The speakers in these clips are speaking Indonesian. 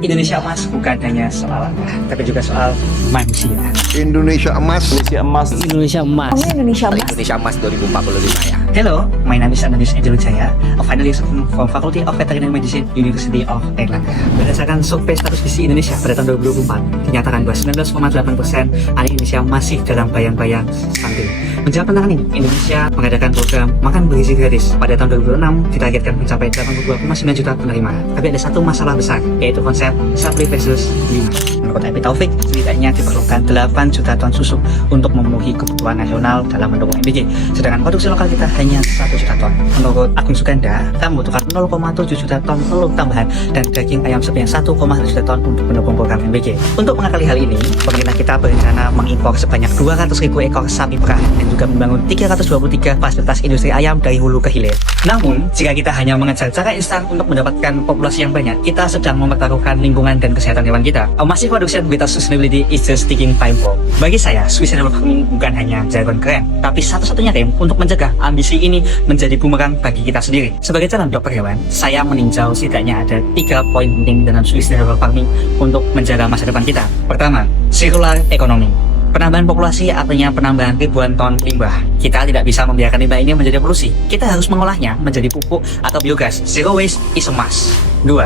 Indonesia emas bukan hanya soal angka, tapi juga soal manusia. Indonesia emas. Indonesia emas. Indonesia emas. Indonesia emas. Indonesia Emas 2045 ya. Hello, my name is Ananius Angelo Jaya, a finalist from Faculty of Veterinary Medicine, University of Airlangga. Berdasarkan survei status gizi Indonesia pada tahun 2024, dinyatakan bahwa 19,8% anak Indonesia masih dalam bayang-bayang stunting. Menjawab tantangan ini, Indonesia mengadakan program makan bergizi gratis. Pada tahun 2006, ditargetkan mencapai 82,9 juta penerima. Tapi ada satu masalah besar, yaitu konsep supply versus demand. Menurut Epi Taufik, setidaknya diperlukan 8 juta ton susu untuk memenuhi kebutuhan nasional dalam mendukung MBG. Sedangkan produksi lokal kita hanya 1 juta ton. Menurut Agung Suganda, kita membutuhkan 0,7 juta ton telur tambahan dan daging ayam sebanyak 1,1 juta ton untuk mendukung program MBG. Untuk mengakali hal ini, pemerintah kita berencana mengimpor sebanyak 200.000 ekor sapi perah dan juga membangun 323 fasilitas industri ayam dari hulu ke hilir. Namun, jika kita hanya mengejar cara instan untuk mendapatkan populasi yang banyak, kita sedang mempertaruhkan lingkungan dan kesehatan hewan kita. A massive production without sustainability is just taking time bomb. Bagi saya, sustainable farming bukan hanya jargon keren, tapi satu-satunya rem untuk mencegah ambisi ini menjadi bumerang bagi kita sendiri. Sebagai calon dokter hewan, saya meninjau setidaknya ada 3 poin penting dalam sustainable farming untuk menjaga masa depan kita. Pertama, circular economy. Penambahan populasi artinya penambahan ribuan ton limbah. Kita tidak bisa membiarkan limbah ini menjadi polusi. Kita harus mengolahnya menjadi pupuk atau biogas. Zero waste is a must. 2.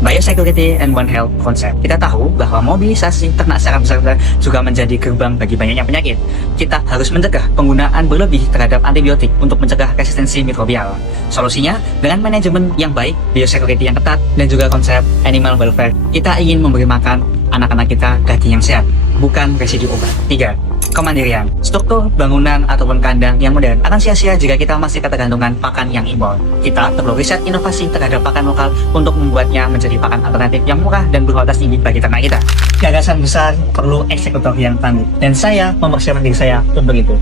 Biosecurity and One Health konsep. Kita tahu bahwa mobilisasi ternak secara besar juga menjadi gerbang bagi banyaknya penyakit. Kita harus mencegah penggunaan berlebih terhadap antibiotik untuk mencegah resistensi mikrobial. Solusinya dengan manajemen yang baik, biosecurity yang ketat, dan juga konsep animal welfare. Kita ingin memberi makan anak-anak kita daging yang sehat, bukan residu obat. 3. Kemandirian. Struktur bangunan ataupun kandang yang modern akan sia-sia jika kita masih ketergantungan pakan yang impor. Kita perlu riset inovasi terhadap pakan lokal untuk membuatnya menjadi pakan alternatif yang murah dan berkualitas tinggi bagi ternak kita. Gagasan besar perlu eksekutor yang tangguh, dan saya mempersiapkan diri saya untuk itu.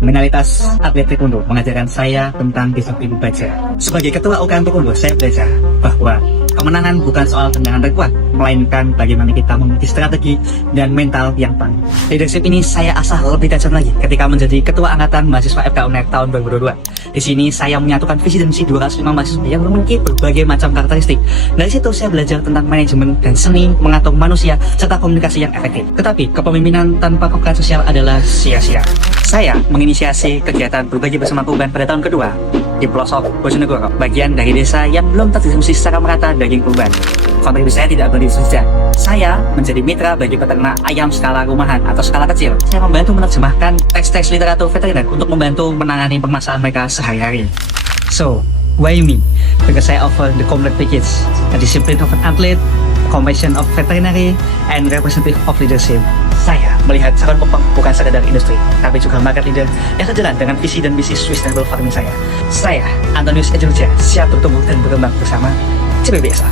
Menalitas atlet taekwondo mengajarkan saya tentang disiplin baca. Sebagai ketua UKM taekwondo, saya belajar bahwa kemenangan bukan soal tendangan terkuat, melainkan bagaimana kita memiliki strategi dan mental yang tangguh. Leadership ini saya asah lebih tajam lagi ketika menjadi ketua angkatan mahasiswa FK UNER tahun 2022. Di sini saya menyatukan visi dan misi 205 mahasiswa yang memiliki berbagai macam karakteristik. Dari situ saya belajar tentang manajemen dan seni mengatur manusia serta komunikasi yang efektif. Tetapi kepemimpinan tanpa peran sosial adalah sia-sia. Saya menginisiasi kegiatan berbagi bersama kurban pada tahun kedua di pelosok Bojonegoro, bagian dari desa yang belum terdistribusi secara merata daging kurban. Kontribusi saya tidak berdiri saja. Saya menjadi mitra bagi peternak ayam skala rumahan atau skala kecil. Saya membantu menerjemahkan teks-teks literatur veteriner untuk membantu menangani permasalahan mereka sehari-hari. So, why me? Because I offer the complete package, a discipline of an athlete, combination of veterinary, and representative of leadership. Saya melihat Saran Pempeng bukan sekadar industri, tapi juga market leader yang sejalan dengan visi dan misi sustainable farming saya. Saya, Ananius Angelo Jaya, siap bertumbuh dan berkembang bersama CPBSA.